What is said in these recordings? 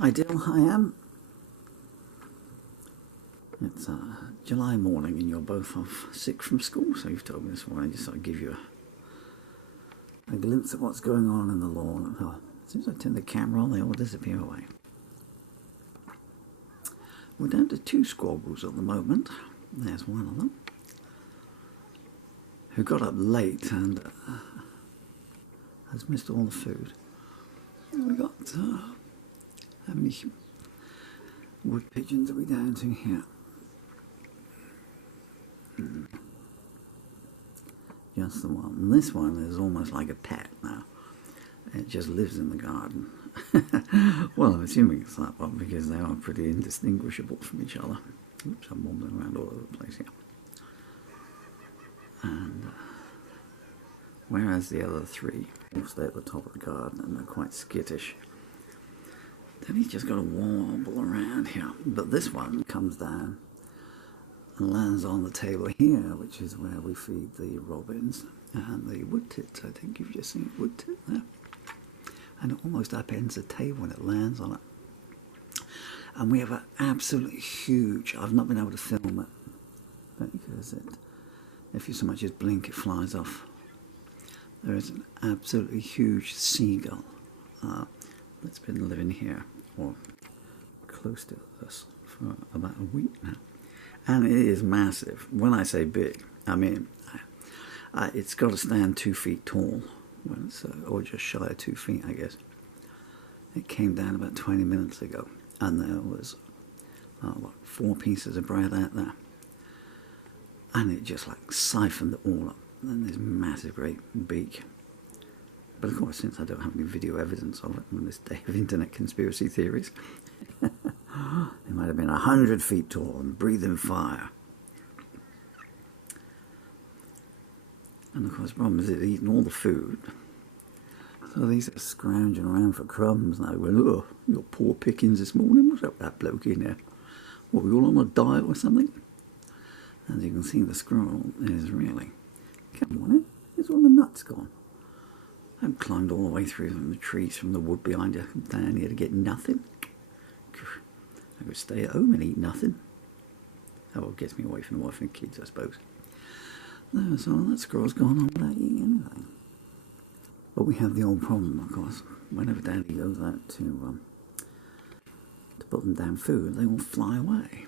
Ideal, I am. It's July morning and you're both off sick from school, so you've told me this morning. I just thought I'd give you a glimpse of what's going on in the lawn. Oh, as soon as I turn the camera on, they all disappear away. We're down to 2 squabbles at the moment. There's one of them, who got up late and has missed all the food. We got how many wood pigeons are we down to here? Just the one. And this one is almost like a pet now. It just lives in the garden. Well, I'm assuming it's that one because they are pretty indistinguishable from each other. Oops, I'm wandering around all over the place here. And whereas the other 3 will stay at the top of the garden and they're quite skittish, then he's just got to wobble around here. But this one comes down and lands on the table here, which is where we feed the robins and the wood tits. I think you've just seen wood tit there. And it almost upends the table when it lands on it. And we have an absolutely huge, I've not been able to film it, because if you so much as blink, it flies off. There is an absolutely huge seagull that's been living here, or close to us, for about a week now. And it is massive. When I say big, I mean, it's got to stand 2 feet tall, when it's, or just shy of 2 feet, I guess. It came down about 20 minutes ago, and there was 4 pieces of bread out there. And it just like siphoned it all up. And this massive great beak. But of course, since I don't have any video evidence of it on this day of internet conspiracy theories, it might have been 100 feet tall and breathing fire. And of course, the problem is it's eating all the food. So these are scrounging around for crumbs. And I went, oh, you got poor pickings this morning. What's up with that bloke in there? What, we all on a diet or something? As you can see, the squirrel is really, come on in, where's all the nuts gone? I've climbed all the way through the trees from the wood behind you, down here to get nothing. I could stay at home and eat nothing. Oh, well, it gets me away from the wife and kids, I suppose. No, so that squirrel's gone on without eating anything. But we have the old problem, of course. Whenever Daddy goes out to put them down food, they all fly away.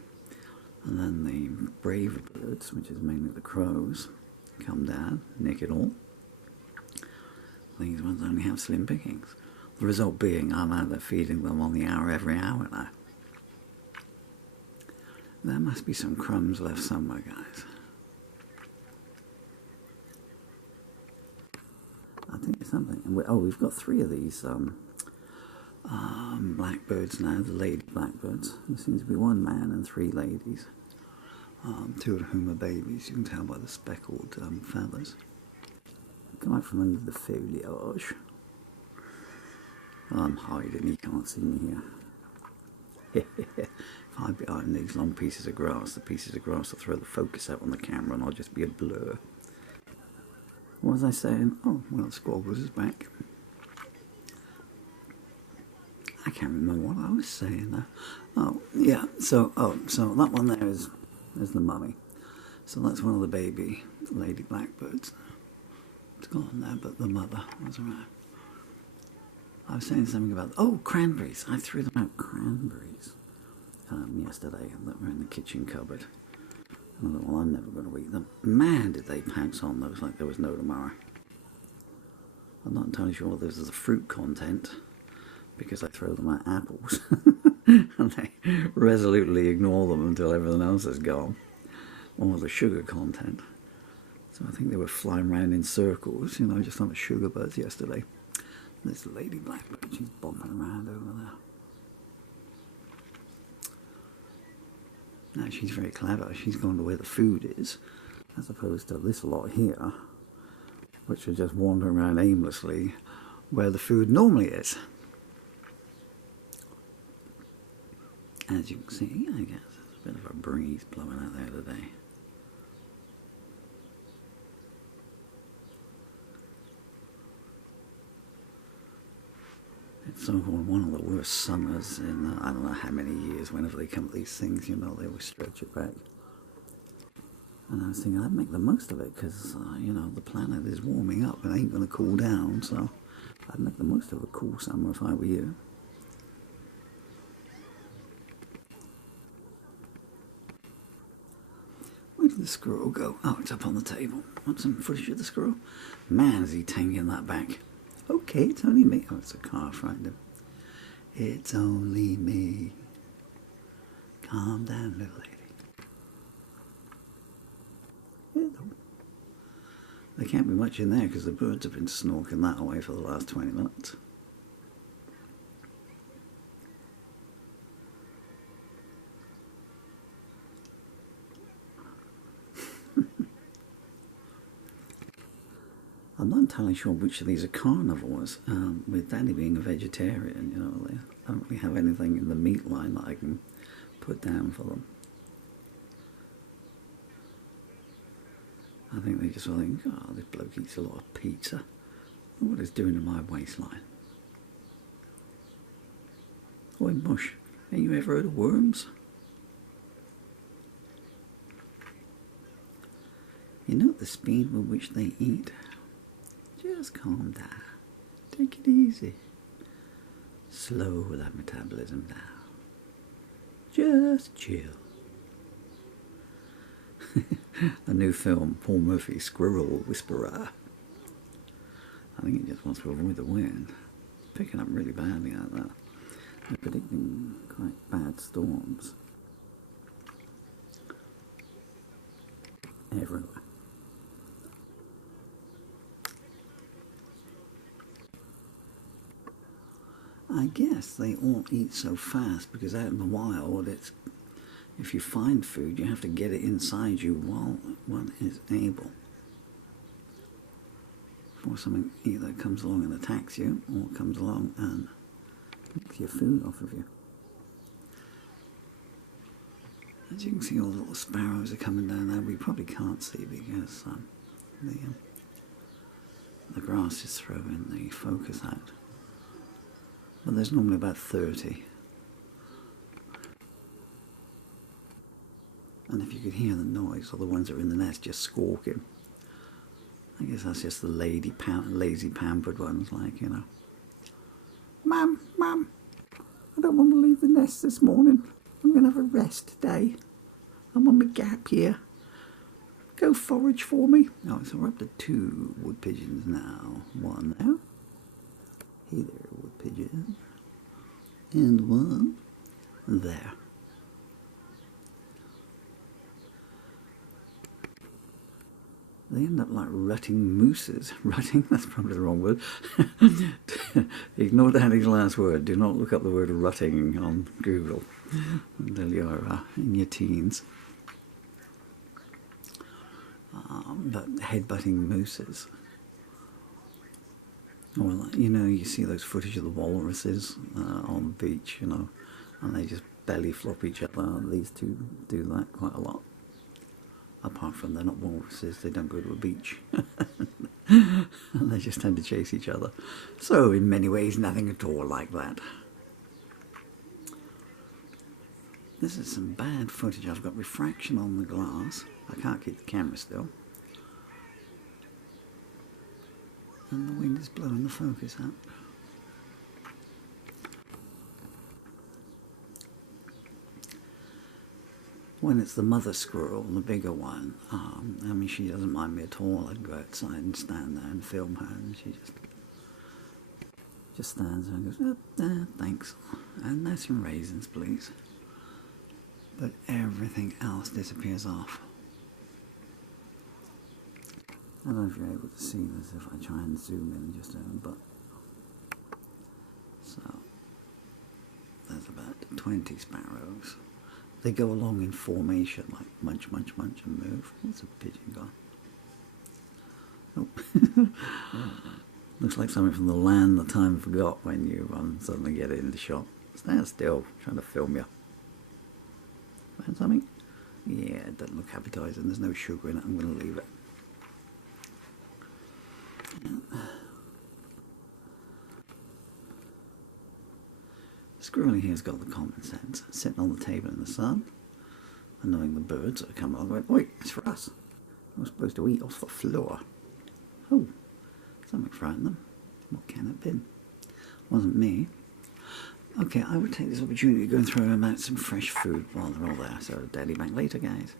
And then the braver birds, which is mainly the crows, come down, nick it all. These ones only have slim pickings. The result being I'm out there feeding them on the hour every hour now. There must be some crumbs left somewhere, guys. I think it's something. And we've got 3 of these blackbirds now, the lady blackbirds. There seems to be 1 man and 3 ladies. 2 of whom are babies. You can tell by the speckled feathers. Come out from under the foliage. I'm hiding, he can't see me here. If I behind these long pieces of grass, the pieces of grass will throw the focus out on the camera and I'll just be a blur. What was I saying? Oh, well, Squabbles is back. I can't remember what I was saying now. Oh, yeah, so that one there is the mummy. So that's one of the baby lady blackbirds. It's gone now, but the mother was around. I was saying something about, oh, cranberries. I threw them out, cranberries, yesterday that were in the kitchen cupboard. And I thought, well, I'm never going to eat them. Man, did they pounce on those like there was no tomorrow. I'm not entirely sure whether this is the fruit content, because I throw them at apples. And they resolutely ignore them until everything else is gone. Or the sugar content. So I think they were flying around in circles, you know, just on the sugar buzz yesterday. This lady blackbird, she's bobbing around over there. Now she's very clever. She's gone to where the food is, as opposed to this lot here, which are just wandering around aimlessly where the food normally is. As you can see, I guess there's a bit of a breeze blowing out there today. It's one of the worst summers in I don't know how many years. Whenever they come to these things, you know, they always stretch it back. And I was thinking I'd make the most of it because, you know, the planet is warming up and ain't going to cool down. So I'd make the most of a cool summer if I were you. Where did the squirrel go? Oh, it's up on the table. Want some footage of the squirrel? Man, is he tangling that back. Okay, it's only me. Oh, it's a car frightened him. It's only me. Calm down, little lady. Hello. There can't be much in there because the birds have been snorking that away for the last 20 minutes. I'm not entirely sure which of these are carnivores. With Danny being a vegetarian, you know, they don't really have anything in the meat line that I can put down for them. I think they just think, oh, this bloke eats a lot of pizza. Look what it's doing to my waistline. Oi, mush, ain't you ever heard of worms? You note the speed with which they eat? Just calm down. Take it easy. Slow that metabolism down. Just chill. A new film, Paul Murphy, Squirrel Whisperer. I think he just wants to avoid the wind. It's picking up really badly out there. They're predicting quite bad storms everywhere. I guess they all eat so fast because out in the wild, it's if you find food, you have to get it inside you while one is able. Before something either comes along and attacks you, or comes along and takes your food off of you. As you can see, all the little sparrows are coming down there. We probably can't see because the grass is throwing the focus out. But there's normally about 30. And if you could hear the noise, or the ones that are in the nest just squawking, I guess that's just the lazy pampered ones, like, you know. Mum, I don't want to leave the nest this morning. I'm going to have a rest day. I'm on my gap here. Go forage for me. Oh, so we're up to 2 wood pigeons now. 1 there. Hey there, wood pigeon. And 1 there. They end up like rutting mooses. Rutting? That's probably the wrong word. Ignore Daddy's last word. Do not look up the word rutting on Google until you're in your teens. But headbutting mooses. Well, you know, you see those footage of the walruses on the beach, you know, and they just belly flop each other. These two do that quite a lot. Apart from they're not walruses, they don't go to a beach. And they just tend to chase each other. So in many ways, nothing at all like that. This is some bad footage. I've got refraction on the glass. I can't keep the camera still. And the wind is blowing the focus out. When it's the mother squirrel, the bigger one, I mean, she doesn't mind me at all. I'd go outside and stand there and film her, and she just stands there and goes, oh, thanks, and now some raisins, please. But everything else disappears off. I don't know if you're able to see this if I try and zoom in just a bit. So, there's about 20 sparrows. They go along in formation, like munch, munch, munch, and move. What's a pigeon gone? Oh. Looks like something from The Land That Time Forgot when you suddenly get it in the shot. Stand still, trying to film you. Found something? Yeah, it doesn't look appetizing. There's no sugar in it. I'm going to leave it. Squirrely here's got the common sense, sitting on the table in the sun, and knowing the birds that are coming along, going, oi, it's for us. We're supposed to eat off the floor. Oh, something frightened them. What can it have been? Wasn't me. Okay, I would take this opportunity to go and throw them out some fresh food while they're all there. So, Daddy back later, guys.